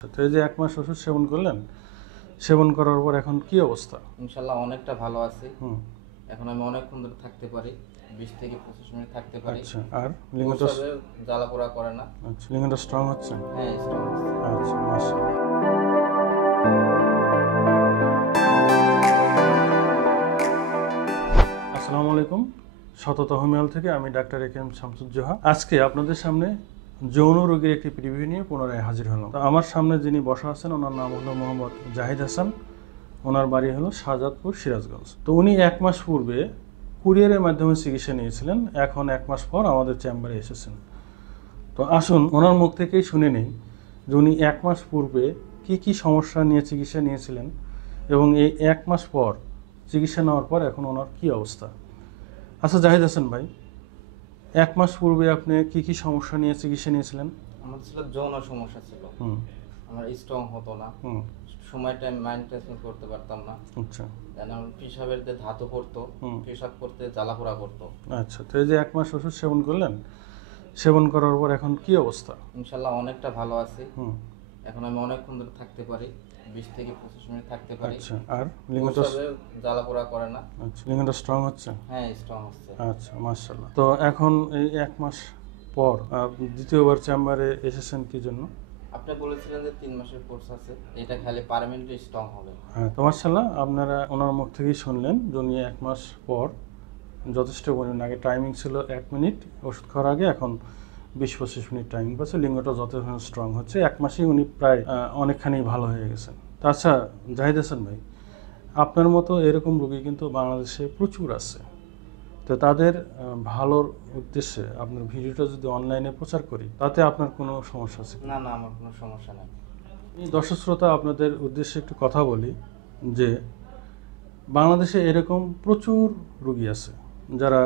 তো এই যে ১ মাস ওষুধ সেবন করলেন, সেবন করার পর এখন কি অবস্থা? ইনশাল্লাহ অনেকটা ভালো আছি। হুম। এখন আমি অনেকক্ষণ ধরে থাকতে পারি, ২০ থেকে ২৫ মিনিট থাকতে পারি। আচ্ছা, আর লিঙ্গটা প্রস্রাবে জ্বালাপোড়া করে না। আচ্ছা, লিঙ্গটা স্ট্রং হচ্ছে? হ্যাঁ, স্ট্রং আছে। আচ্ছা, মাশাআল্লাহ। আসসালামু আলাইকুম। সততা হোমিওল থেকে আমি ডাক্তার এ.কে.এম. শামসুজ্জোহা। আজকে আপনাদের সামনে যৌন রোগের একটি প্রিভিউ নিয়ে পুনরায় হাজির হলাম। তো আমার সামনে যিনি বসা আছেন ওনার নাম হলো মোহাম্মদ জাহিদ হাসান। ওনার বাড়ি হলো শাহজাদপুর, সিরাজগঞ্জ। তো উনি ১ মাস পূর্বে কুরিয়ারের মাধ্যমে চিকিৎসা নিয়েছিলেন। এখন ১ মাস পর আমাদের চেম্বারে এসেছেন। তো আসুন ওনার মুখ থেকেই শুনে নিই যে উনি ১ মাস পূর্বে কি সমস্যা নিয়ে চিকিৎসা নিয়েছিলেন এবং এই ১ মাস পর চিকিৎসা নেওয়ার পর এখন ওনার কী অবস্থা। আচ্ছা জাহিদ হাসান ভাই, ১ মাস পূর্বে আপনি কি সমস্যা নিয়ে চিকিৎসা নিয়েছিলেন? আমার ছিল যৌন সমস্যা ছিল। হুম। আমার স্ট্রং হতো না। হুম। সময়টা মেইনটেইন করতে পারতাম না। আচ্ছা। দেন আমার পেশাবের যে ধাতু পড়তো, পেশাব করতে জ্বালাপোড়া করতো। আচ্ছা, তো এই যে ১ মাস ওষুধ সেবন করলেন, সেবন করার পর এখন কি অবস্থা? ইনশাল্লাহ অনেকটা ভালো আছি। হুম। এখন আমি অনেকক্ষণ ধরে থাকতে পারি, ২০ থেকে ২৫ মিনিট থাকতে পারি। আচ্ছা, আর লিঙ্গটা প্রস্রাবে জ্বালাপোড়া করে না। আচ্ছা, লিঙ্গটা স্ট্রং হচ্ছে? হ্যাঁ, স্ট্রং হচ্ছে। আচ্ছা, মাশাআল্লাহ। তো এখন এই ১ মাস পর দ্বিতীয়বার চেম্বারে এসেছেন কি জন্য? আপনি বলেছিলেন যে ৩ মাসের কোর্স আছে, এটা খেলে পার্মানেন্টলি স্ট্রং হবে। হ্যাঁ, তো মাশাআল্লাহ আপনারা ওনার মুখ থেকেই শুনলেন যে উনি ১ মাস পর যথেষ্ট পরিমাণে, আগে টাইমিং ছিল ১ মিনিট ওষুধ খাওয়ার আগে, এখন ২০-২৫ মিনিট টাইমিং পাচ্ছে, লিঙ্গটা যথেষ্ট স্ট্রং হচ্ছে। ১ মাসেই উনি প্রায় অনেকখানি ভালো হয়ে গেছেন। তো আচ্ছা জাহিদ হাসান ভাই, আপনার মতো এরকম রোগী কিন্তু বাংলাদেশে প্রচুর আছে। তো তাদের ভালোর উদ্দেশ্যে আপনার ভিডিওটা যদি অনলাইনে প্রচার করি তাতে আপনার কোনো সমস্যা আছে? না, না, আমার কোনো সমস্যা নাই। এই দর্শক শ্রোতা আপনাদের উদ্দেশ্যে একটু কথা বলি যে বাংলাদেশে এরকম প্রচুর রোগী আছে যারা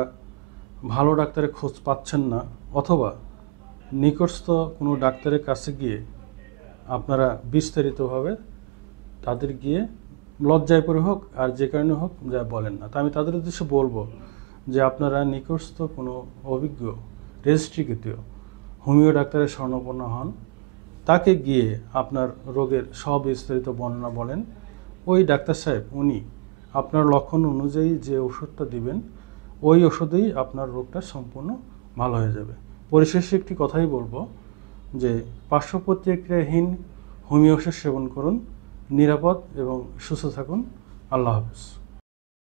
ভালো ডাক্তারের খোঁজ পাচ্ছেন না, অথবা নিকটস্থ কোনো ডাক্তারের কাছে গিয়ে আপনারা বিস্তারিতভাবে তাদের গিয়ে লজ্জায় পড়ে হোক আর যে কারণে হোক যা বলেন না। তো আমি তাদের উদ্দেশ্যে বলবো যে আপনারা নিকটস্থ কোনো অভিজ্ঞ রেজিস্ট্রিকৃত হোমিও ডাক্তারের শরণাপন্ন হন, তাকে গিয়ে আপনার রোগের সব বিস্তারিত বর্ণনা বলেন। ওই ডাক্তার সাহেব উনি আপনার লক্ষণ অনুযায়ী যে ওষুধটা দিবেন ওই ওষুধেই আপনার রোগটা সম্পূর্ণ ভালো হয়ে যাবে। পরিশেষে একটি কথাই বলবো যে পার্শ্ব প্রতিক্রিয়াহীন হোমিও ওষুধ সেবন করুন, নিরাপদ এবং সুস্থ থাকুন। আল্লাহ হাফেজ।